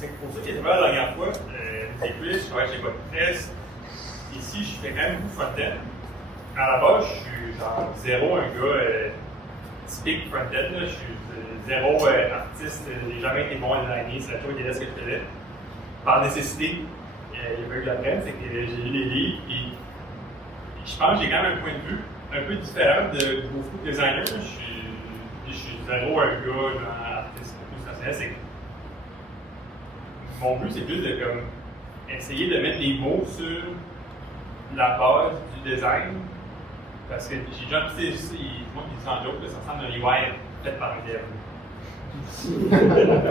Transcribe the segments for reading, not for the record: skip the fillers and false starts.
C'est pour ça qu'il était la dernière fois, c'est plus, je travaille chez WordPress. Ici, je fais quand même beaucoup front-end. À la base, je suis genre zéro un gars typique front-end. Je suis zéro artiste. J'ai jamais été bon à designer. C'est la chose ce que je faisais. Par nécessité, il y a eu de la prenne, c'est que j'ai lu des livres. Puis, je pense que j'ai quand même un point de vue un peu différent de beaucoup de designers. Je suis zéro un gars genre, artiste plus personnel. C'est que mon but, c'est plus de comme, essayer de mettre les mots sur la base du design. Parce que j'ai déjà pensé, moi qui dis en joke, ça ressemble à un UI fait par un dev.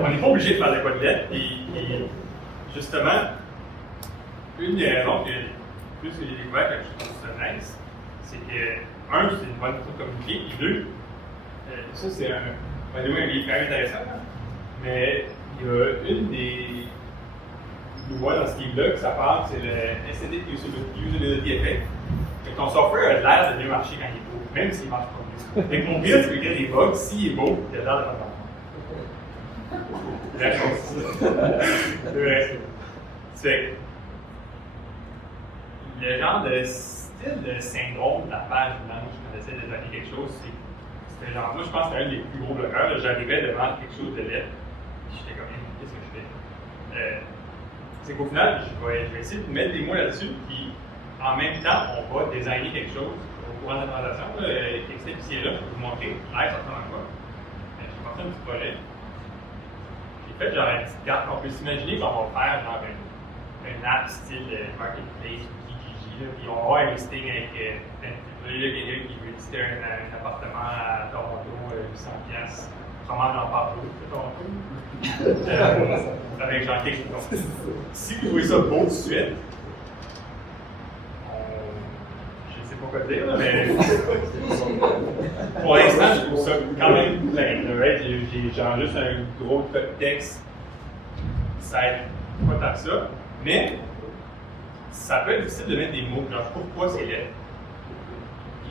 On n'est pas obligé de faire des quadlettes. Et justement, une des raisons que plus que j'ai découvert quelque chose de nice, c'est que, un, c'est une bonne façon de communiquer, et deux, ça c'est un livre quand même intéressant, hein? Mais il y a une des lois dans ce livre-là que ça parle, c'est le Aesthetic Usability Effect. Que ton software a l'air de mieux marcher quand il est beau, même s'il ne marche pas mieux. Fait que mon but, c'est qu'il y a des bugs, s'il est beau, il a l'air de pas marcher. La chose. C'est le genre de style de syndrome de la page blanche quand on essaie de donner quelque chose, c'était genre, moi je pense que c'était un des plus gros bloqueurs. J'arrivais devant quelque chose de laid, j'étais comme, qu'est-ce que je fais? C'est qu'au final, je vais essayer de mettre des mots là-dessus, puis en même temps, on va designer quelque chose au courant de la présentation. Excel ici et là, je vais vous montrer live, ça ressemble à quoi. J'ai pensé à un petit projet. J'ai fait genre une petite carte. On peut s'imaginer qu'on va faire genre une app style Marketplace ou Kijiji, puis on va avoir un listing avec quelqu'un qui veut lister un appartement à Toronto, 800$. Comment j'en parle de Toronto? Avec genre quelque chose. Si vous trouvez ça beau tout de suite, je ne sais pas quoi dire, là, mais pour l'instant, je trouve ça quand même plein. Right? J'ai genre juste un gros texte, ça aide pas tant que ça, mais ça peut être difficile de mettre des mots, genre pourquoi c'est laid.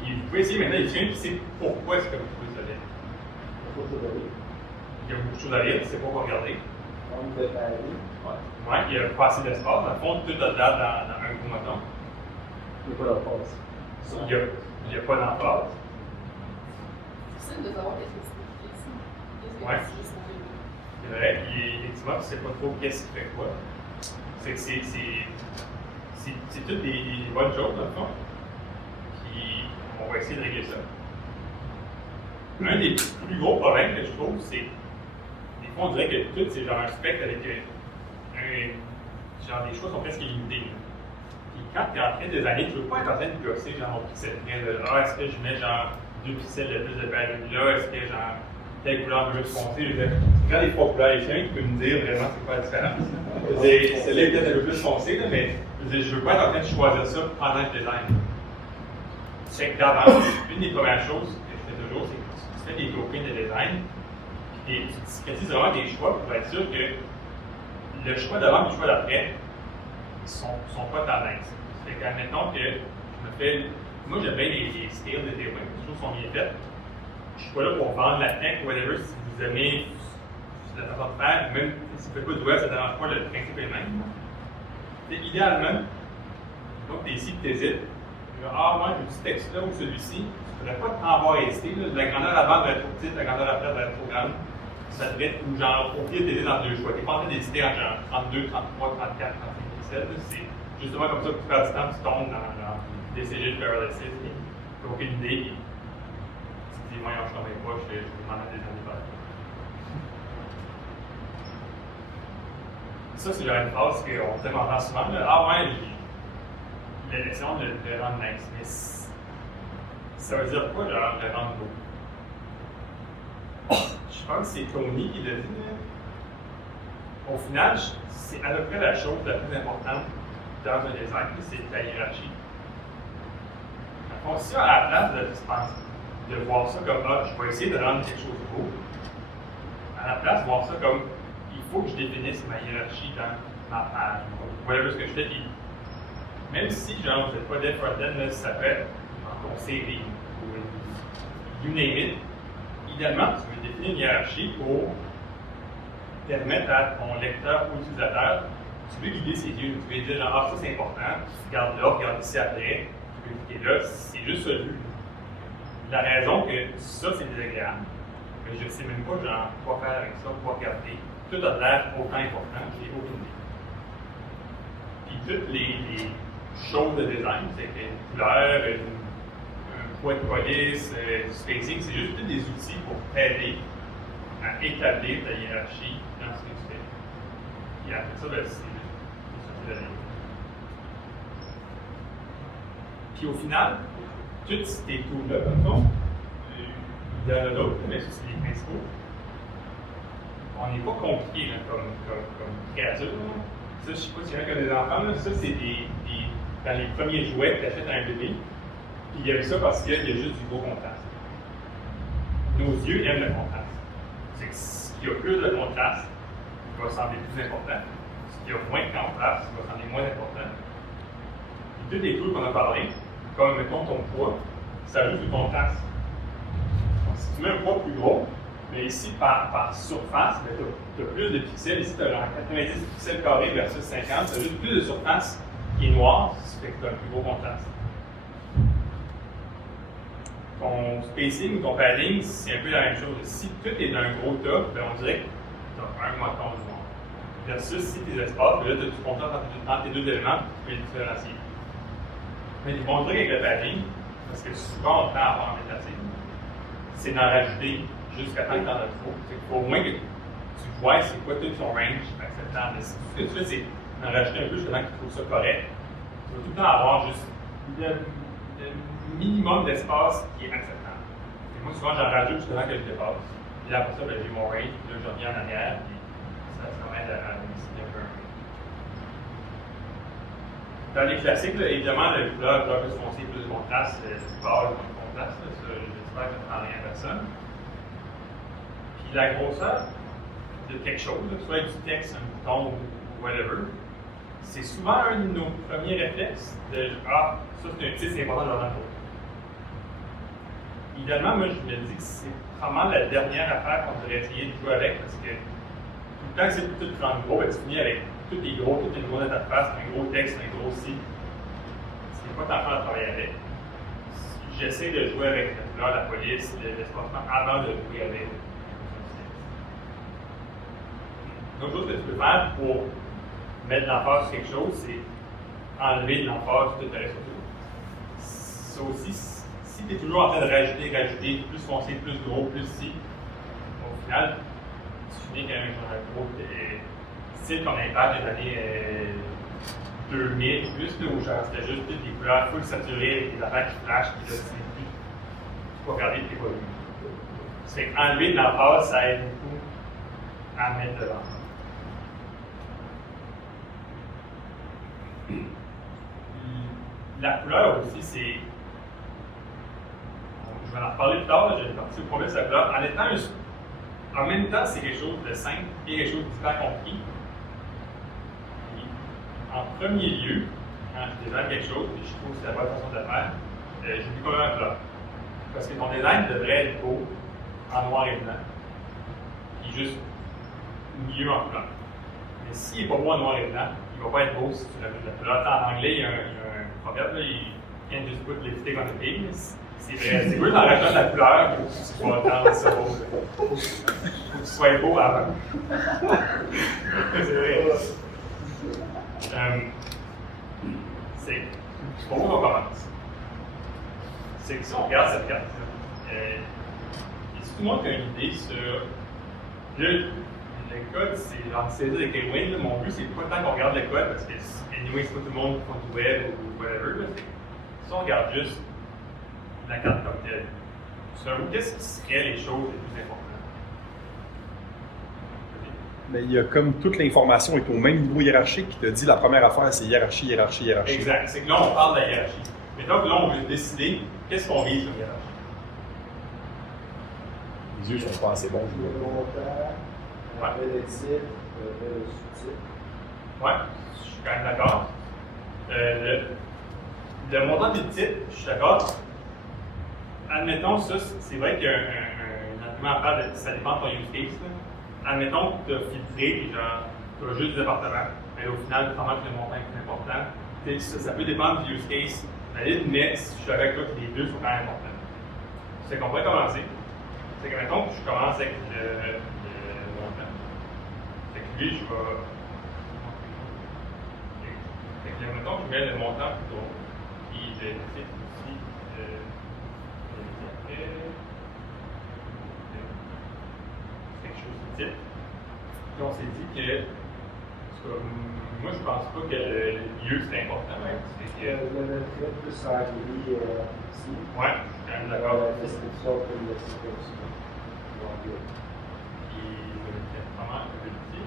Et vous pouvez essayer maintenant d'écrire, puis c'est pourquoi est-ce que vous trouvez ça laid. Il y a beaucoup de choses à lire, c'est pas quoi regarder. Ouais, il y a pas assez d'espace. Dans le fond, tout est dans un gros moton. Il n'y a pas d'emphase. Il n'y a pas d'emphase. C'est difficile de savoir qu'est-ce que c'est ici. Ouais. C'est vrai, effectivement, tu ne sais pas trop qu'est-ce qui fait quoi. C'est toutes des bonnes choses, dans le fond. Puis, on va essayer de régler ça. Un des plus gros problèmes que je trouve, c'est des fois, on dirait que tout, c'est genre un spectre avec genre des choix sont presque illimités. Puis quand tu es en train de designer, tu ne veux pas être en train de gosser genre mon pixel près de est-ce que je mets genre 2 pixels de plus de value là, est-ce que genre telle couleur veut plus foncée, je veux dire, quand les 3 couleurs, il y a qui peut me dire vraiment c'est quoi la différence. Celle-là est peut-être un peu plus foncée, là, mais je ne veux pas être en train de choisir ça pendant que je design. C'est que d'avance, une des premières choses que je fais toujours, c'est que tu fais des blueprints de design, et tu discrétises vraiment des choix pour être sûr que le choix d'avant et le choix d'après ne sont pas tendance. C'est qu'admettons que je me fais. Moi, j'aime bien les styles de théorie, les choses sont bien faites. Je ne suis pas là pour vendre la tech ou whatever. Si vous aimez la façon de faire, même si vous ne faites pas de web, ça ne dérange pas, le principe est le même. Idéalement, donc tu es ici, tu hésites. Moi, j'ai ce texte-là ou celui-ci, je ne devrais pas t'en hésiter. La grandeur avant va être trop petite, la grandeur après va être trop grande. Ça devrait être, ou genre, au pire, t'hésites dans deux choix. Tu n'es pas en train d'hésiter entre genre 32, 33, 34, 35 pixels. C'est justement comme ça que tu perds du temps, tu tombes dans des CG de paralysis, tu n'as aucune idée. Tu te dis, moi, je ne travaille pas, je vais demander des années par ça, c'est genre une phrase qu'on entend souvent. L'élection de le rendre nice. Mais ça veut dire quoi, genre, le rendre beau? Je pense que c'est Tony qui l'a dit. Au final, c'est à peu près la chose la plus importante dans un design, c'est ta hiérarchie. Donc, si à la place de voir ça comme je vais essayer de rendre quelque chose de beau, à la place de voir ça comme il faut que je définisse ma hiérarchie dans ma page, whatever ce que je fais. Même si, genre, vous n'êtes pas dev front-end, ça peut être dans ton CV ou you name it, idéalement, tu veux définir une hiérarchie pour permettre à ton lecteur ou utilisateur, tu peux guider ses yeux. Tu peux dire genre, ah, ça c'est important, regarde là, regarde ici après, tu peux cliquer là, c'est juste ça le but. La raison que ça c'est désagréable, que je ne sais même pas genre, quoi faire avec ça, quoi regarder, tout a l'air autant important, j'ai aucune idée. Puis toutes les choses de design, c'est que une couleur, un poids de police, du spacing, c'est juste tous des outils pour t'aider à établir ta hiérarchie dans ce que tu fais. Puis après ça, ben, c'est la vie. Puis au final, tous ces tools-là, comme ça, il y en a d'autres, mais ça, c'est les principaux. On n'est pas compliqué là, comme créature. Là. Ça, je ne sais pas s'il y en a que des enfants, là. Ça, c'est dans les premiers jouets que tu achètes à un bébé. Puis il y a ça parce qu'il y a juste du beau contraste. Nos yeux aiment le contraste. C'est que s'il y a plus de contraste, il va sembler plus important. S'il y a moins de contraste, il va sembler moins important. Puis tous les trucs qu'on a parlé, comme mettons ton poids, ça ajoute du contraste. Donc, si tu mets un poids plus gros, mais ici, par surface, tu as plus de pixels. Ici, tu as 90 pixels carrés versus 50. Tu as juste plus de surface qui est noire, ce qui fait que tu as un plus gros contraste. Ton spacing ou ton padding, c'est un peu la même chose. Si tout est d'un gros tas, ben on dirait que tu as un moton de noir. Versus si tes espaces, ben là, tu as du contraste entre tes deux éléments, tu peux les différencier. Mais les bons trucs avec le padding, parce que souvent on tend à avoir en métatique, c'est d'en rajouter jusqu'à temps que tu en as trop. C'est qu'au moins que tu vois c'est quoi tout ton range acceptable. Mais si tout ce que tu fais, c'est d'en rajouter un peu jusqu'à temps que tu trouves ça correct, tu vas tout le temps avoir juste le minimum d'espace qui est acceptable. Et moi, souvent, j'en rajoute jusqu'à temps que je dépasse. Puis là, après ça, ben, j'ai mon range, puis là, je reviens en arrière, puis ça m'aide à décider un peu. Dans les classiques, là, évidemment, la couleur plus foncée, plus de contraste, c'est pas de contraste. Là, ça, j'espère que ça ne prend rien à personne. Puis la grosseur de quelque chose, là, soit du texte, un bouton ou whatever, c'est souvent un de nos premiers réflexes de ah, ça c'est un titre, c'est important de le rendre. Idéalement, moi je me dis que c'est vraiment la dernière affaire qu'on devrait essayer de jouer avec parce que tout le temps que c'est tout grand gros, ben, tu finis avec tous les gros, toutes les gros interfaces, un gros texte, un gros si. C'est pas tant à travailler avec. J'essaie de jouer avec la couleur, la police, l'espacement avant de jouer avec. Une autre chose que tu peux faire pour mettre de l'emphase sur quelque chose, c'est enlever de l'emphase sur tout le reste. Ça aussi, si tu es toujours en train de rajouter, plus foncé, plus gros, plus si, au final, tu finis quand même avec un gros style qu'on impacte des années 2000 plus, où genre c'était juste des couleurs full saturées avec des affaires qui flashent, puis là, tu peux regarder tes volumes. Ça fait qu'enlever de l'emphase, ça aide beaucoup à mettre de l'emphase. La couleur aussi, c'est. Je vais en reparler plus tard, j'ai parti au problème de la couleur. En même temps, c'est quelque chose de simple et quelque chose d'hyper compliqué. Et en premier lieu, quand je design quelque chose, et je trouve que c'est la bonne façon de le faire, j'ai mis quand même un couleur. Parce que ton design devrait être beau en noir et blanc, puis juste mieux en couleur. Mais s'il n'est pas beau en noir et blanc, il ne va pas être beau si tu rajoutes de la couleur. En anglais, il y a un proverbe, là, il can't just put lipstick on the pig. C'est vrai, c'est cool, t'en rajoutes de la couleur, tu vas attendre ça beau. Faut que tu sois beau avant. C'est vrai. C'est pour où on commence. C'est que si on regarde cette carte, et si tout le monde a une idée sur le code, c'est genre saisir avec Tailwind. Mon but, c'est pas tant qu'on regarde le code, parce que anyway, c'est pas tout le monde qui font du web ou whatever. Là. Si on regarde juste la carte comme telle, selon vous, qu'est-ce qui serait les choses les plus importantes? Mais il y a comme toute l'information est au même niveau hiérarchique qui te dit la première affaire, c'est hiérarchie, hiérarchie, hiérarchie. Exact. C'est que là, on parle de la hiérarchie. Mais donc, là, on veut décider qu'est-ce qu'on vise sur la hiérarchie. Les yeux sont pas assez bons. Le montant, après le titre, le sous-titre. Ouais, je suis quand même d'accord. Le montant des titres, je suis d'accord. Admettons, ça, c'est vrai qu'il y a un argument à faire, ça dépend de ton use case. Là. admettons que tu as filtré, et genre, tu as juste des appartements, mais au final, vraiment que le montant est plus important. Ça peut dépendre du use case, mais je suis avec toi que les deux sont quand même importants. C'est qu'on pourrait commencer. C'est que, mettons que je commence avec le montant. Fait que lui, je vais. Fait que, mettons que je mets le montant plutôt. Puis le titre ici. Quelque chose de titre. Puis on s'est dit que. Moi, je pense pas que le lieu c'est important. C'est que. Le trait plus en gris ici. Ouais, je suis quand même d'accord. La description peut le laisser comme ça. Puis je vais le faire vraiment petit.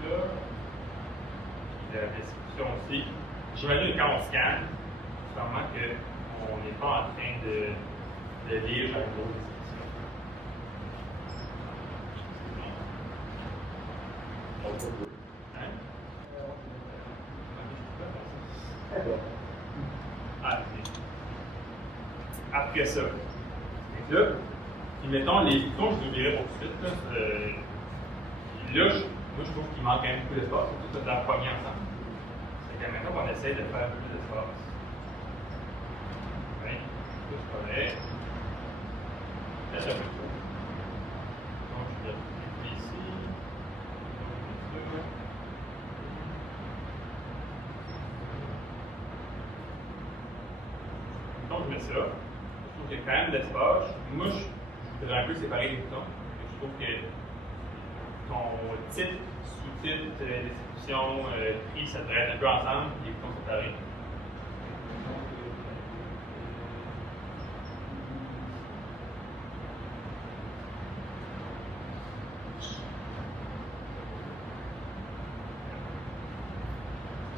Ça. Puis la description aussi. J'imagine que quand on scanne, c'est vraiment qu'on n'est pas en train de lire chaque mot de description. Hein? Ah, après ça. Et là, puis mettons, les boutons, je les oublierai pour tout de suite. Là, puis là, moi, je trouve qu'il manque quand même beaucoup d'espace, surtout de la première ensemble. C'est que maintenant qu'on essaie de faire un peu plus d'espace. Oui, tout c'est correct. Là, ça fait tout. Donc, je vais cliquer ici. Donc, je mets ça. Je trouve qu'il y a quand même de l'espace. Moi, je voudrais un peu séparer les boutons. Je trouve que ton titre, sous-titre, description, prix, ça devrait être un peu ensemble, les boutons séparés.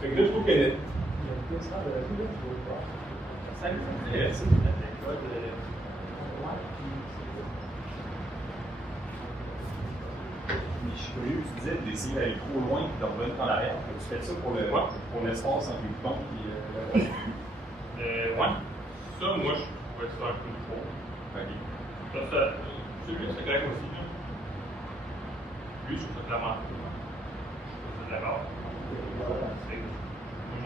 Fait que là, je trouve que ça me fait intéressant, la code. Mais je suis curieux, tu disais d'essayer d'aller trop loin et de revenir en arrière. Tu fais ça pour l'espace entre les boutons et Ouais. Ça, moi, je trouvais ça un peu trop. OK. Celui-là, c'est correct aussi. Là. Lui, je trouve ça clairement trop. Je trouve ça d'abord. Moi,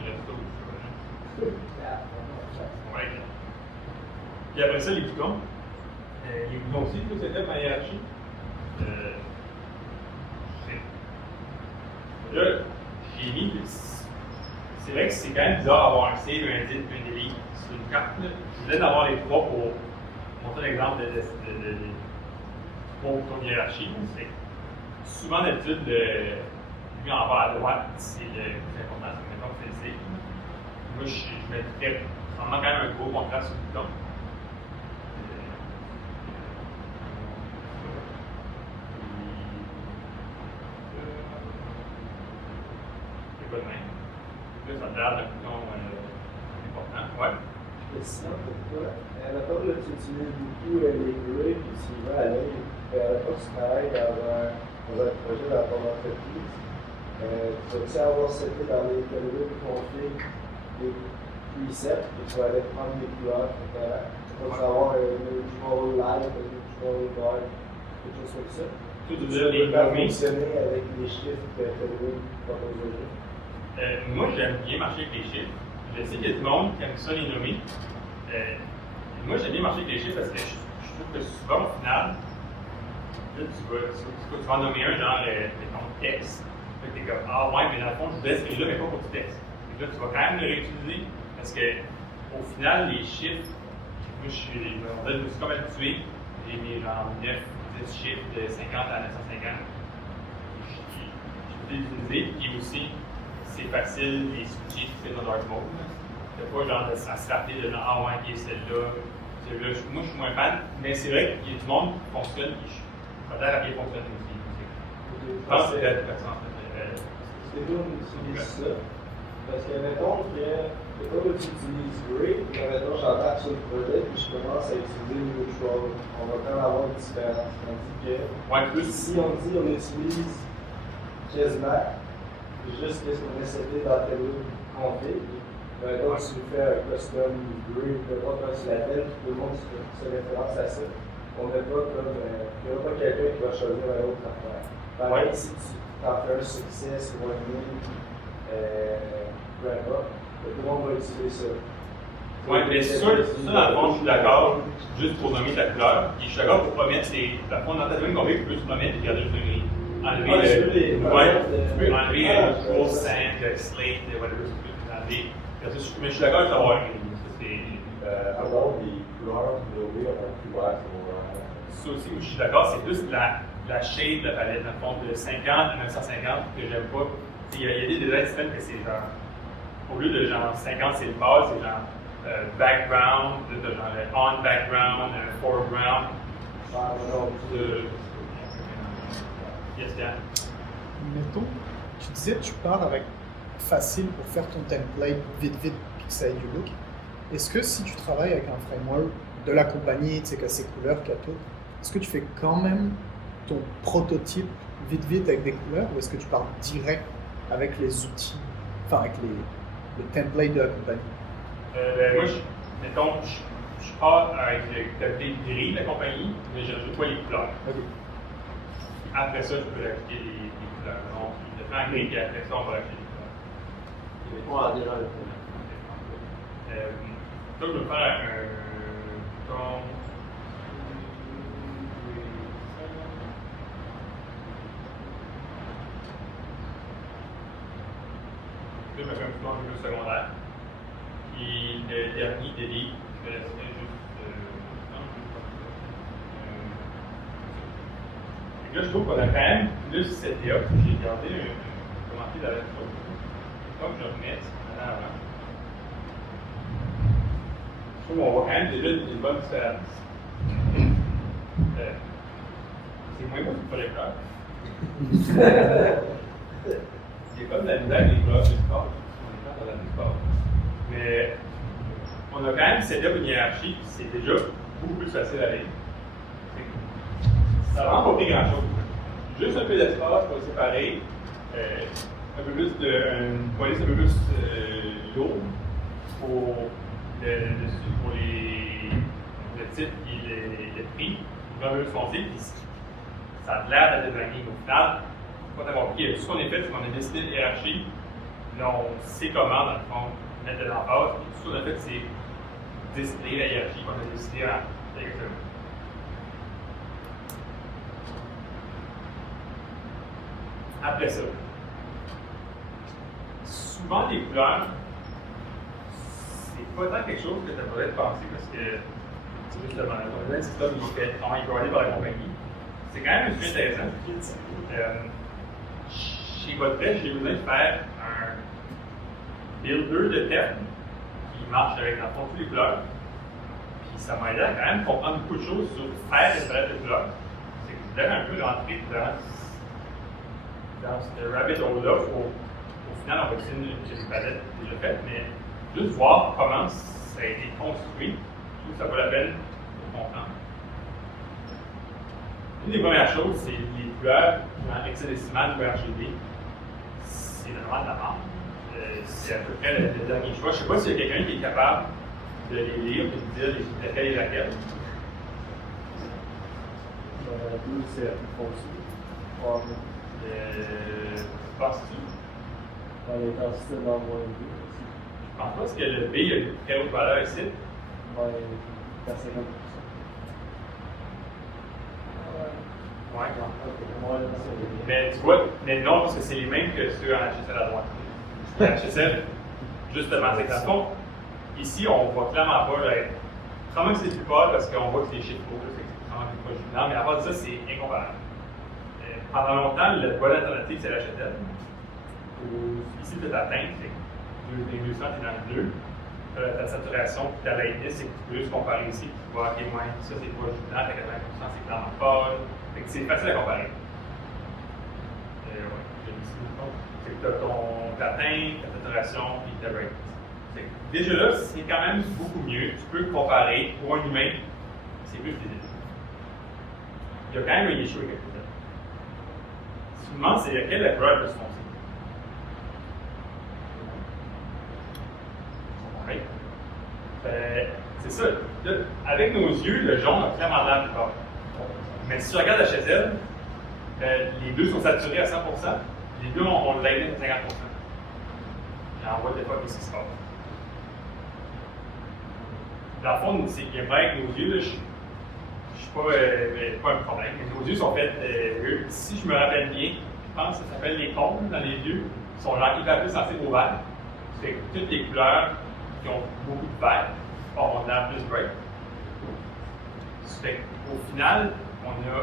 je reste ça aussi. Ouais. Puis après ça, les boutons. Les boutons aussi, tout c'était ma hiérarchie. Là, j'ai mis. C'est vrai que c'est quand même bizarre d'avoir un save, un edit, un delete sur une carte. Là. Je voulais d'avoir les trois pour montrer l'exemple de trois boutons de hiérarchie. C'est souvent d'habitude, lui en bas à droite, c'est le plus important. Mettons que c'est le save. Moi, je mettrais vraiment quand même un gros contraste sur le bouton. C'est pas de même. Là, ça te garde le bouton important. Ouais. Question pour toi. Mettons que tu utilises beaucoup les grilles et tu y vas à l'œil. À l'époque, tu travailles dans un projet dans ton entreprise. Tu vas-tu avoir seté dans les catégories de config les presets et tu vas aller prendre les couleurs, etc. Tu vas avoir un control light, un control dark, quelque chose comme ça. Tout Tu les vas nommés. fonctionner avec les chiffres que tu as proposés. Moi, j'aime bien marcher avec les chiffres. Je sais qu'il y a du monde qui aime ça les nommer. Moi, j'aime bien marcher avec les chiffres parce que je trouve que souvent, au final, là, tu vas en nommer un, genre, ton texte. Fait que t'es comme, ah ouais, mais dans le fond, je voulais ce là mais pas pour du texte. Et là, tu vas quand même le réutiliser parce que, au final, les chiffres, moi, je me suis comme habitué. J'ai mis genre 9, 10 chiffres de 50 à 950. Je peux les utiliser. Et aussi, c'est facile les switcher tout dans dark mode. C'est pas genre à se rappeler de ah ouais, ok, celle-là. Moi, je suis moins fan, mais c'est vrai qu'il y a du monde qui fonctionne et ça a l'air à bien fonctionner aussi. Je pense que c'est la personne. C'est nous, on utilise ça. Parce que, mettons que, pas que tu utilises Gray, mais mettons, j'embarque sur le projet et je commence à utiliser Neutral. On va quand même avoir une différence. Tandis que, si on dit on utilise Chessback, juste qu'est-ce qu'on a seté dans tel config, mettons, tu fais un custom Gray, peu importe comment tu l'appelles, tout le monde se référence à ça. on n'est pas comme. Il n'y aura pas quelqu'un qui va choisir un autre affaire. Pareil, si tu t'en fais un succès, c'est moins peu importe, tout le monde va utiliser ça. Oui, mais ça, dans le fond, je suis d'accord, juste pour nommer ta couleur. Et je suis d'accord pour pas mettre dans le fond, dans ta domaine combien tu peux pas mettre et garder juste un gris. Enlever tu peux enlever le cool sand, le slate, whatever, tu peux enlever. Mais je suis d'accord avec avoir un gris. Avoir des couleurs dorées en couleur, Ça aussi, où je suis d'accord, c'est plus la shade de la palette, dans le fond, de 50 à 950 que j'aime pas. Il y a des designs systèmes que c'est genre, au lieu de genre 50 c'est le base, c'est genre background, de genre le on background, foreground. Yes, Dan. Mettons, tu disais que tu pars avec facile pour faire ton template vite, puis que ça ait du look. Est-ce que si tu travailles avec un framework de la compagnie, tu sais, que ses couleurs, qu'il y a tout, est-ce que tu fais quand même ton prototype vite avec des couleurs ou est-ce que tu pars direct avec les outils, enfin avec le template de la compagnie? Moi, mettons, je pars avec le template gris de la compagnie, mais je n'ajoute pas les couleurs. Okay. Après ça, je peux rajouter des couleurs. Donc, je le fais en gris, puis après ça, on va rajouter des couleurs. Ouais, déjà le Donc, je vais faire un ton. Je vais faire un bouton un peu secondaire. Et le dernier délit, je vais laisser juste. Là, je trouve qu'on a quand même plus cette idée que j'ai gardé un commentaire dans la photo. Comme je remets en avant. Je trouve qu'on voit quand même déjà une bonne différence. C'est moins beau que pas les couleurs. C'est comme la nouvelle des couleurs du sport. On est dans la sport. Mais on a quand même setup une hiérarchie, puis c'est déjà beaucoup plus facile à lire. Ça ne rend pas pris grand-chose. Juste un peu d'espace pour séparer, un peu plus une police un peu plus lourde pour pour le titre et le prix, un peu plus foncé, puis ça a l'air d'être designé. Au final, pas très compliqué. Tout ce qu'on a fait, c'est qu'on a décidé de hiérarchie, là on sait comment, dans le fond, mettre de l'emphase, puis tout ce qu'on a fait, c'est displayer la hiérarchie qu'on a décidé à exactement. Après ça, souvent les couleurs, c'est pas tant quelque chose que tu as peut-être pensé parce que c'est juste le modèle système il est providé par la compagnie. C'est quand même un sujet intéressant. Chez Godrej, j'ai besoin de faire un builder de thème qui marche avec dans le fond toutes les couleurs. Puis ça m'a aidé à quand même comprendre beaucoup de choses sur faire des palettes de couleurs. C'est que je voulais un peu rentrer dans ce rabbit hole-là, au final, on va utiliser une palette déjà faite, mais juste voir comment ça a été construit, je trouve que ça vaut la peine de comprendre. Une des premières choses, c'est les couleurs dans hexadécimal ou RGB. C'est vraiment de la merde. C'est à peu près le dernier choix. Je ne sais pas s'il y a quelqu'un qui est capable de les lire et de dire laquelle est laquelle. Nous, c'est foncé. Penses-tu? Dans l'intensité de l'envoi de vie aussi. Je pense pas que le B a une très haute valeur ici. Ouais, c'est à 50%. Ouais. Mais tu vois, mais non, parce que c'est les mêmes que ceux en HSL à droite. HSL, justement, c'est que dans le fond, ici, on voit clairement pas être. Vraiment que c'est plus pâle parce qu'on voit que c'est les chiffres gros, c'est vraiment plus proche. Non, mais à part de ça, c'est incomparable. Pendant longtemps, la bonne alternative, c'est l'HSL. Ici, tu as ta teinte, c'est 2200, tu es dans le bleu. Ta saturation et ta lightness, c'est que tu peux juste comparer ici. Tu vois, ok, moins, ça c'est proche du blanc, à 80%, c'est clairement pâle. Fait que c'est facile à comparer. Ouais, j'ai mis ici, c'est que tu as ta teinte, ta saturation et ta brightness. Déjà là, c'est quand même beaucoup mieux. Tu peux comparer pour un humain, c'est plus visible. Il y a quand même un issue avec ça. Si tu me demandes, c'est laquelle la couleur peut se foncer. C'est ça. Là, avec nos yeux, le jaune a clairement l'air plus fort. Mais si tu regardes HSL, les bleus sont saturés à 100%, les bleus ont le lightning à 50%. Et on voit des fois qu'est-ce qui se passe. Dans le fond, c'est que avec nos yeux, là, je suis pas un problème. Mais nos yeux sont faits bleus. Si je me rappelle bien, je pense que ça s'appelle les cônes dans les yeux. Ils sont genre hyper plus sensibles au vert. C'est que toutes les couleurs qui ont beaucoup de vert ont un plus bright. Au final, on a.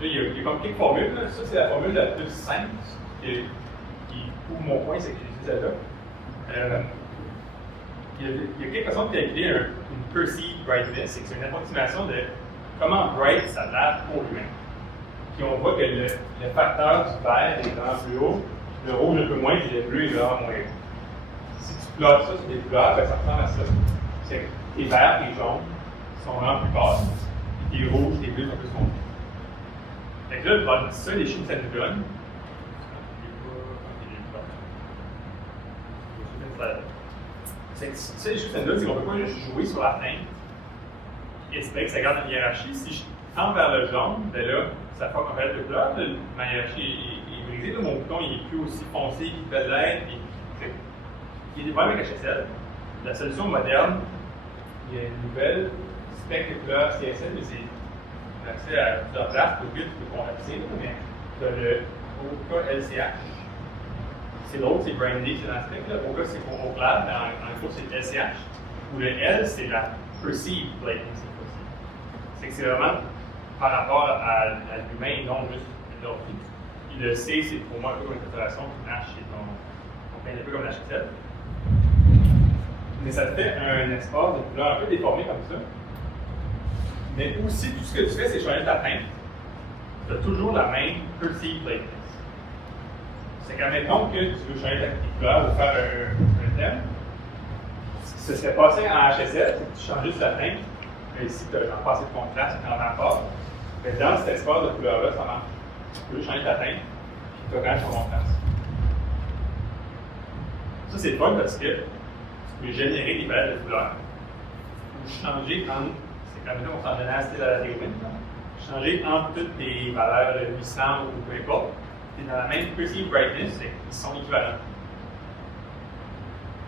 Là, il y a comme quelques formules. Là. Ça, c'est la formule la plus simple qui prouve mon point, c'est que j'ai utilisé celle-là. Il y a quelques façons de calculer une perceived brightness, c'est une approximation de comment bright ça a l'air pour l'humain. Puis on voit que le facteur du vert est vraiment plus haut, le rouge un peu moins, puis le bleu est vraiment moins haut. Si tu plottes ça sur des couleurs, ben, ça ressemble à ça. C'est que tes verts, tes jaunes sont vraiment plus basses, puis tes rouges, tes bleus sont plus montés. Fait que là, ça, les chiffres que ça nous donne, ça, les chiffres que ça nous donne, c'est qu'on ne peut pas juste jouer sur la teinte et espérer que ça garde une hiérarchie. Si je tends vers le jaune, ben là, ça fait qu'on fait de couleur, ma hiérarchie est brisée, là, mon bouton il n'est plus aussi foncé qu'il peut l'être. Il y a des problèmes avec HSL. La solution moderne, il y a une nouvelle spec de couleur CSL, mais c'est accès à plusieurs places, au but tu peux compacter, mais tu as le OKLCH. C'est l'autre, c'est Brandy, c'est dans le spec. OK, c'est pour au clair, mais en gros, c'est le LCH. Ou le L, c'est la perceived brightness. C'est que c'est vraiment par rapport à l'humain et non juste l'ordi. Puis le C, c'est pour moi un peu comme une saturation, puis H, c'est un peu comme l'HSL. Mais ça te fait un espace de couleur un peu déformé comme ça. Mais aussi, tout ce que tu fais, c'est changer ta teinte. Tu as toujours la même perceived brightness. C'est qu'admettons que tu veux changer ta couleur ou faire un thème, ce qui se serait passé en HSL, c'est que tu changes juste la teinte, mais ici, tu as pas assez de contraste en rapport. Mais dans cet espace de couleur-là, ça marche. Tu peux changer ta teinte, puis tu arranges ton contraste. Ça, c'est fun parce que tu peux générer des palettes de couleurs ou changer entre, c'est comme on s'en génère style à la théorie, changer entre toutes tes valeurs de 800 ou peu importe. Et dans la même perceived brightness, ils sont équivalents.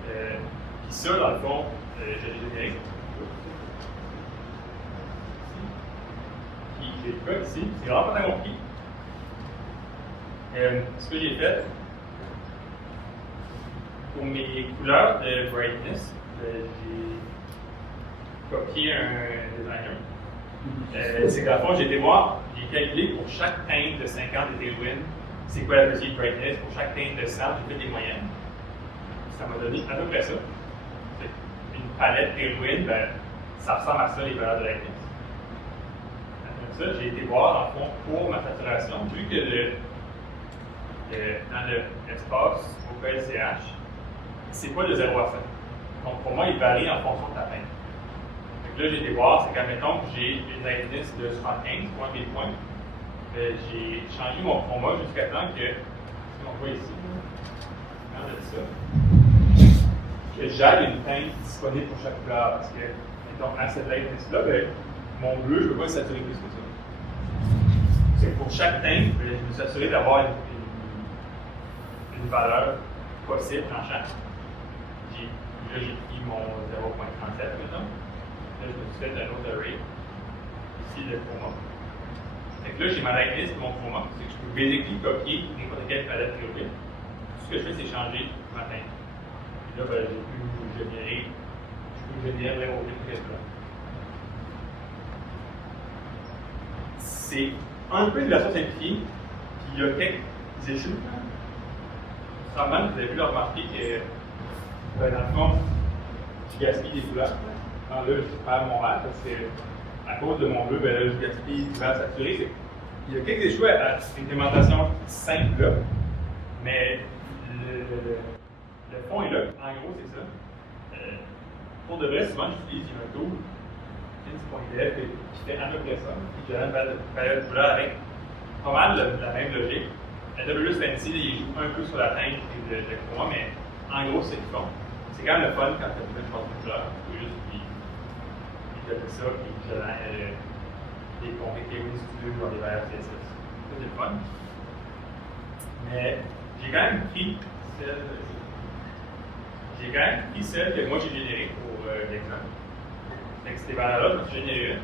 Puis ça, dans le fond, je l'ai généré. Puis j'ai le code ici, c'est vraiment pas très compliqué. Ce que j'ai fait, pour mes couleurs de brightness, j'ai copié un designer. C'est que dans le fond, j'ai été voir, j'ai calculé pour chaque teinte de 50 de Tailwind, c'est quoi la perceived brightness. Pour chaque teinte de 100, j'ai fait des moyennes. Ça m'a donné à peu près ça. Une palette Tailwind, ben, ça ressemble à ça les valeurs de lightness. Après ça, j'ai été voir, en fond, pour ma saturation, vu que dans l'espace au PLCH, c'est pas de 0 à 5. Donc pour moi, il varie en fonction de ta teinte. Donc là, j'ai été voir, c'est qu'admettons que j'ai une lightness de 75, point des points. J'ai changé mon chroma jusqu'à temps que, si on voit ici, on a ça, que j'ai une teinte disponible pour chaque couleur. Parce que, donc, à cette lightness-là, ben, mon bleu, je ne peux pas le saturer plus que ça. C'est que pour chaque teinte, je me suis assuré d'avoir une valeur possible en chaque. Là, j'ai pris mon 0.37 maintenant. Là, je me suis fait un autre array. Ici, le chroma. Fait que là, j'ai ma lightness de mon chroma. C'est que je peux basically copier n'importe quelle palette théorique. Tout ce que je fais, c'est changer ma teinte. Et là, ben, je peux générer vraiment aucune question. C'est un peu une version simplifiée, puis il y a quelques issues. Sûrement, vous avez pu le remarquer que, ben, dans le fond, je gaspille des couleurs. Quand là, je perds mon vert parce que, à cause de mon bleu, ben là, je gaspille du vert saturé. Il y a quelques échoues à cette implémentation simple là, mais le fond est là. En gros, c'est ça. Pour de vrai, souvent, j'utilise un tool, INS.idf, qui fait à peu près ça, qui génère une palette de couleurs avec pas mal la même logique. La WS Fancy, il joue un peu sur la teinte et le chroma, mais en gros, c'est le fond. C'est quand même le fun quand tu as une chose de couleur. Tu peux juste puis ça, puis génère des configs K-Win Studio dans des valeurs CSS. Ça, c'est le fun. Mais j'ai quand même pris celle que moi j'ai générée pour l'exemple. Fait que ces valeurs-là, je me suis généré une,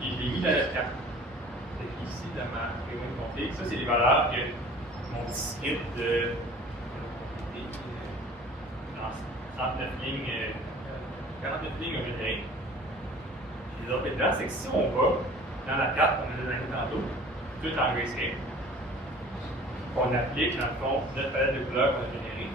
puis je l'ai mis dans la carte. Fait qu'ici, dans ma K-Win config, ça, c'est les valeurs que mon petit script de 39 lignes, 49 lignes a généré. Les autres dedans, c'est que si on va dans la carte qu'on a donnée tantôt, tout en grayscale, qu'on applique dans le fond notre palette de couleurs qu'on a générée.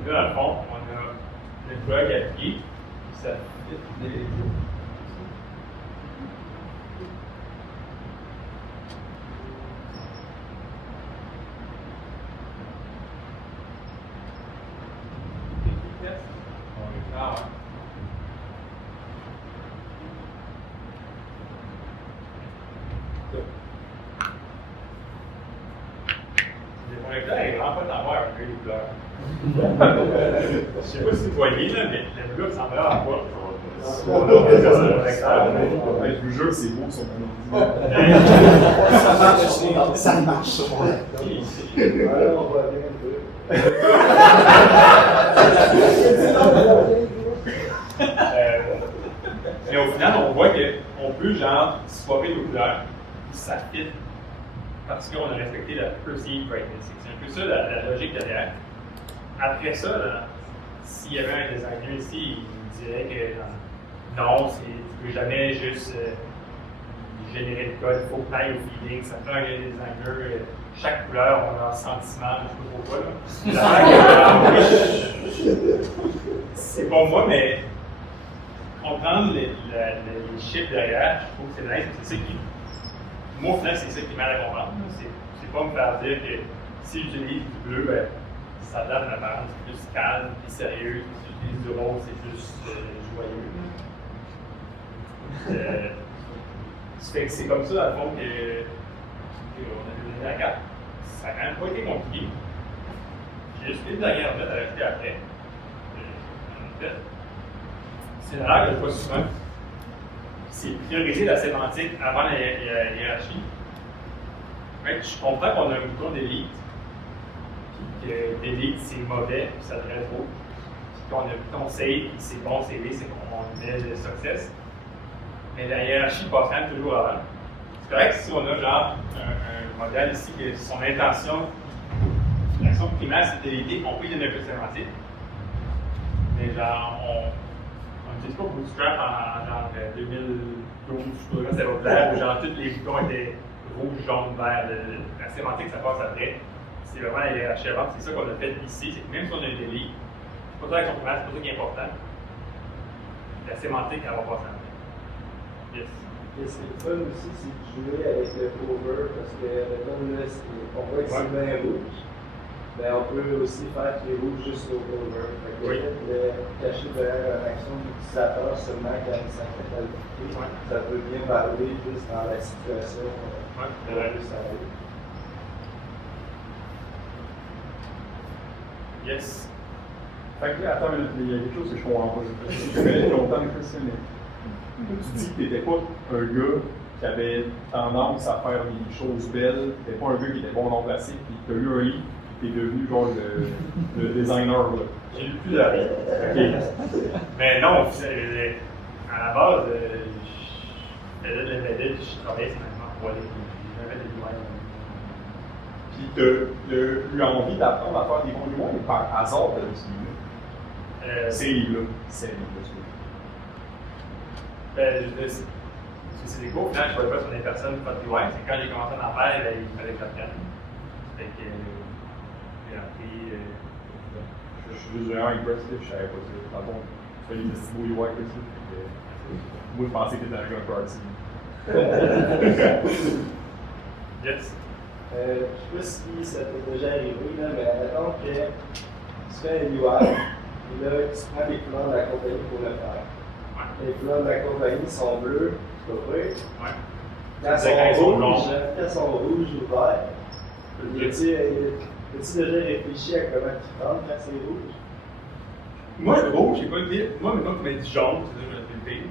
Et là, dans le fond, on a le plug appliqué, puis ça fit les Ah ouais. Le projecteur est vraiment pas dans l'air avec les couleurs. Je sais pas si vous voyez, là, mais le bleu s'en va à la porte. Je vous jure que c'est beau sur mon ordi. Ça marche sur mon laptop. Alors, on va bien un peu. Mais au final, on voit qu'on peut genre swapper nos couleurs, puis ça fit parce qu'on a respecté la perceived brightness. C'est un peu ça la logique derrière. Après ça, s'il y avait un designer ici, il dirait que non, tu ne peux jamais juste générer le code, il faut que tu ailles au feeling, ça prend un designer. Chaque couleur, on a un sentiment, je ne sais pas pourquoi. C'est pas moi, mais comprendre les chiffres derrière, je trouve que c'est nice. C'est ça qui. Moi, au final, c'est ça qui m'aide à comprendre. C'est pas me faire dire que si j'utilise du bleu, ben, ça donne une apparence plus calme et sérieuse. Si j'utilise du rose, c'est plus joyeux. C'est comme ça, dans le fond, qu'on a donné la carte. Ça n'a quand même pas été compliqué. J'ai juste une dernière note à rajouter après. C'est une erreur que je vois souvent. C'est prioriser la sémantique avant la hiérarchie. Ouais, je comprends qu'on a un bouton delete, puis que delete c'est mauvais, puis ça devrait être beau. Puis qu'on a un bouton save, puis c'est bon, c'est qu'on met le success. Mais la hiérarchie passe quand même toujours avant. C'est correct si on a genre un modèle ici que son intention, l'action primaire c'est de déliter, on peut y donner un peu de sémantique. Mais genre, on n'utilise pas Bootstrap en genre 2012, je sais pas, c'était au clair, où genre tous les boutons étaient rouge, jaune, vert. La sémantique, ça passe après. C'est vraiment la hiérarchie avant. C'est ça qu'on a fait ici, c'est que même si on a un delete, c'est pas ça l'action primaire, c'est pas ça qui est important. La sémantique, elle va passer après. Yes. Et ce qui est fun aussi, c'est de jouer avec le cover, parce que mettons là, on voit que c'est bien rouge. Mais on peut aussi faire qu'il est rouge juste au cover. Fait que le cacher derrière une action d'utilisateur seulement quand il s'appelle ça peut bien parler juste dans la situation. Yes. Fait que là, attends une minute, il y a quelque chose que je comprends pas. Je connais longtemps les questions, mais tu dis que tu n'étais pas un gars qui avait tendance à faire des choses belles, tu n'étais pas un gars qui était bon en plastique, puis tu as eu un livre, puis tu es devenu genre le designer. Là. J'ai lu plus de la vie. Mais non, à la base, je faisais de l'embedded, je travaillais simplement pour aller j'avais des designs. Puis tu as eu envie d'apprendre à faire des bons designs par hasard de ce livre-là. Ces livres-là. Ces livres-là. C'est des cours, finalement, je ne voyais pas sur des personnes pas de UI. C'est quand j'ai commencé à en faire, il fallait que j'apprenne. Fait que j'ai appris. Je suis vraiment impressé, je savais pas ça. Dans le fond, tu fais des petits beaux UI comme ça. Moi, je pensais que tu étais un gars un peu arty. Yes. Je ne sais pas si ça t'est déjà arrivé, là, mais admettons que tu fais un UI, et là, tu prends les couleurs de la compagnie pour le faire. Les couleurs de la compagnie sont bleues, tu peux pas. Ouais. Quand Tu disais quand ils sont rouges, longs. quand ils sont rouges ou verts, as-tu déjà réfléchi à comment tu prends quand c'est rouge? Moi, le rouge, j'ai pas le pire. Moi, maintenant, tu m'as dit jaune, c'est ça que j'ai le pire.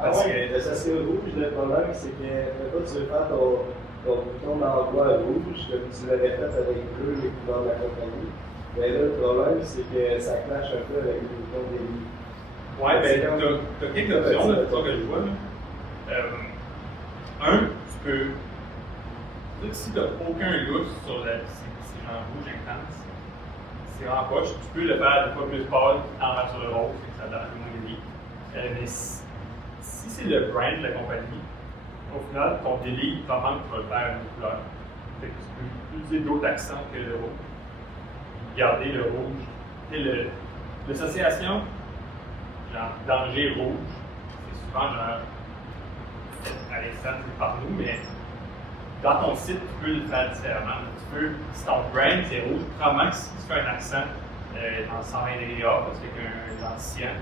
Ah ouais, ça serait rouge. Le problème, c'est que toi, tu veux faire ton bouton d'envoi rouge, comme tu l'avais fait avec bleu, les couleurs de la compagnie. Mais là, le problème, c'est que ça clash un peu avec le bouton délit. Ouais, ben, t'as quelques options, là, c'est ça que je vois. Là. Tu peux. Si t'as aucun lousse sur ces gens rouges intenses, c'est vraiment poche. Tu peux le faire des fois plus pâle en sur le rose, et que ça donne moins de vie. Mais si c'est le brand de la compagnie, au final, ton délit, tu entends que tu vas le faire une couleur. Fait que tu peux utiliser d'autres accents que le rouge. Garder le rouge. Et l'association, genre danger rouge, c'est souvent genre Alexandre, c'est par nous, mais dans ton site, tu peux le faire différemment. Tu peux, si ton brand c'est rouge, probablement que si tu fais un accent dans 120 degrés off, parce que un ancien,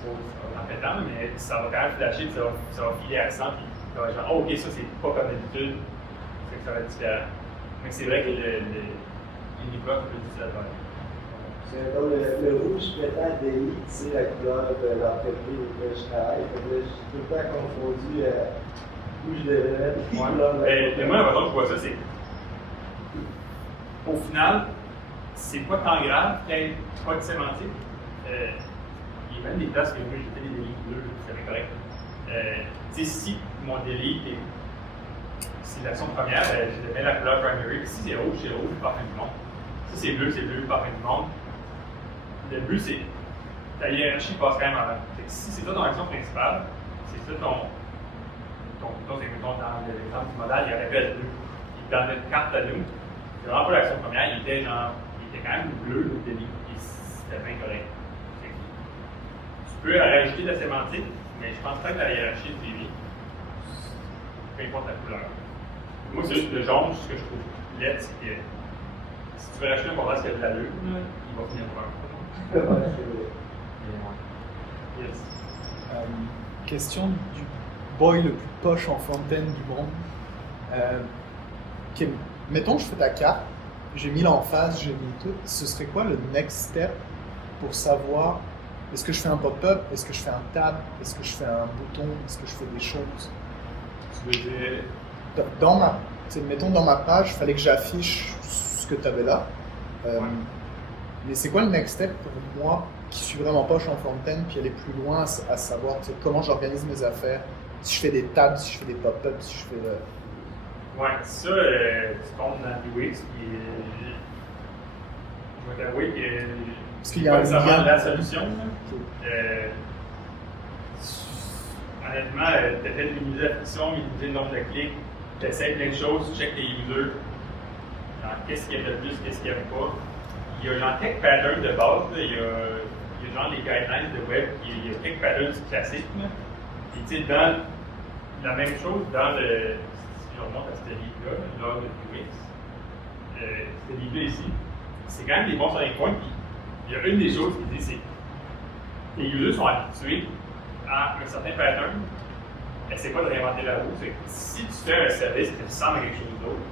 ça va en pétant, mais ça va quand même flasher, puis ça va filer accent, puis ça va être genre, oh, ok, ça c'est pas comme d'habitude, c'est que ça va être différent. Mais c'est vrai que l'unique-là, tu peux utiliser la Donc, le rouge pétant délit, c'est la couleur de l'entreprise où je travaille. Je suis tout le temps confondu où je devrais mettre les couleurs. Mais moi, la façon que je vois ça, c'est au final, c'est pas tant grave qu'il n'y ait pas de sémantique. Il y a même des places que moi, j'ai fait des délits bleus, c'est correct. Tu sais, si mon délit, c'est l'action première, je mets la couleur primary. Si c'est rouge, parfait du monde. Si c'est bleu, parfait du monde. Le but, c'est ta hiérarchie passe quand même avant. Si c'est ça ton action principale, c'est ça ton bouton, c'est mettons dans l'exemple du modèle, il aurait pu être bleu. Et dans notre carte à nous, c'est vraiment pas l'action première, il était quand même bleu le délit, et c'était bien correct. Tu peux rajouter de la sémantique, mais je pense pas que la hiérarchie est suivie, peu importe la couleur. Moi, c'est juste le jaune, ce que je trouve laid, c'est que si tu veux rajouter un contraste qui a de l'allure, il va finir brun. Yes. Question du boy le plus poche en fontaine du monde. Mettons, je fais ta carte, j'ai mis l'emphase, j'ai mis tout. Ce serait quoi le next step pour savoir est-ce que je fais un pop-up, est-ce que je fais un tab, est-ce que je fais un bouton, est-ce que je fais des choses? Tu veux dire. Mettons dans ma page, il fallait que j'affiche ce que tu avais là. Mais c'est quoi le next step pour moi qui suis vraiment poche en fontaine puis aller plus loin à savoir comment j'organise mes affaires, si je fais des tabs, si je fais des pop-ups, si je fais Ouais, ça, tu tombes dans l'UX qui est. Je vais t'avouer que. Parce qu'il y a un nécessairement lien. la solution. Honnêtement, tu as fait minimiser la friction, minimiser le nombre de clics, tu essaies plein de choses, tu checkes tes users. Qu'est-ce qu'il y a de plus, qu'est-ce qu'il n'y a pas. Il y a genre quelques patterns de base, là. Il y a genre les guidelines de web, il y a quelques patterns classiques. Là. Et tu sais, dans la même chose, dans le. Si je remonte à ce livre-là, lors de UX, ce livre-là ici, c'est quand même des bons starting points. Puis il y a une des choses qui dit, c'est que les users sont habitués à un certain pattern. Essaye pas de réinventer la roue. Si tu fais un service qui ressemble à quelque chose d'autre,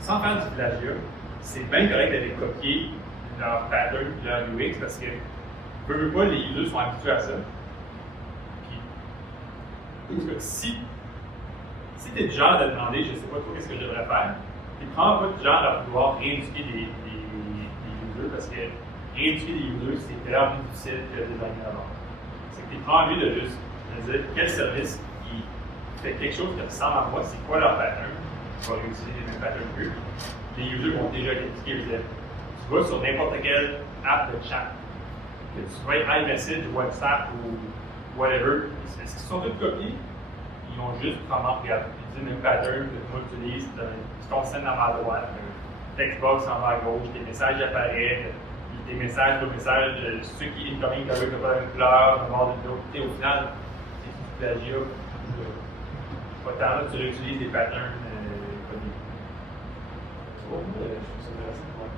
sans faire du plagiat, c'est bien correct d'aller copier leur pattern et leur UX parce que peu pas, les users sont habitués à ça. Puis, si tu es du genre à demander, je ne sais pas trop qu'est-ce que je devrais faire, puis prends pas du genre à vouloir rééduquer des users parce que rééduquer des users, c'est tellement plus difficile que le designer avant. C'est que tu prends envie de juste de dire quel service qui fait quelque chose qui ressemble à moi, c'est quoi leur pattern, je vais réutiliser les mêmes patterns qu'eux. Les users vont déjà critiquer. Tu vas sur n'importe quelle app de chat, que tu sois iMessage, WhatsApp ou whatever, est-ce qu'ils sont tous copiés? Ils vont juste probablement regarder le même pattern que moi j'utilise, ton scène en bas à droite, textbox en bas à gauche, tes messages apparaissent, tes messages, ceux qui incoming qui n'ont pas la même couleur, de bord de l'autre. Au final, c'est du plagiat. Pas tant là, tu réutilises des patterns connus. Je trouve ça intéressant de voir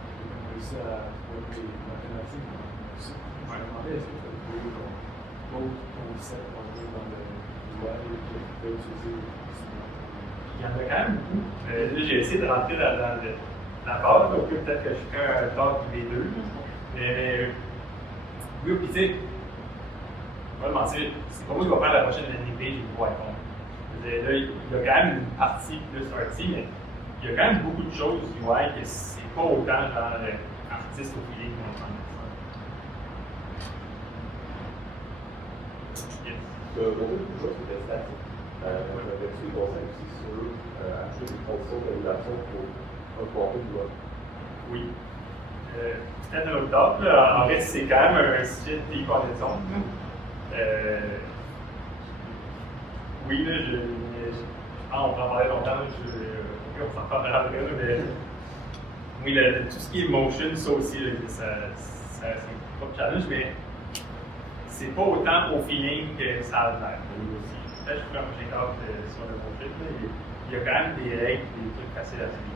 réussi à trouver des mathématiques dans le site. Je me demandais est-ce que tu as trouvé d'autres concepts dans le visuel que tu peux utiliser souvent? Il y en a quand même beaucoup. Là, j'ai essayé de rentrer dans la base, donc peut-être que je ferai un talk les deux. Mais oui, puis tu sais, on va le mentir, c'est pas moi qui va faire la prochaine landing page du nouveau iPhone. Là, il y a quand même une partie plus arty, mais il y a quand même beaucoup de choses UI que c'est pas autant genre artiste au feeling qu'on s'en met. Yes. On a beaucoup de choses qui étaient statiques. Avais-tu des conseils aussi sur acheter des conditions d'annulation pour reporter le blog? Oui. Peut-être un autre talk, là. En fait, c'est quand même un sujet de décoordination. Oui, là, on peut en parler longtemps, on s'en parlera après, mais oui, tout ce qui est motion, ça aussi, là, c'est pas de challenge, mais c'est pas autant au feeling que ça a l'air. Peut-être que je ferai un prochain talk sur le motion, là, il y a quand même des règles, des trucs faciles à suivre.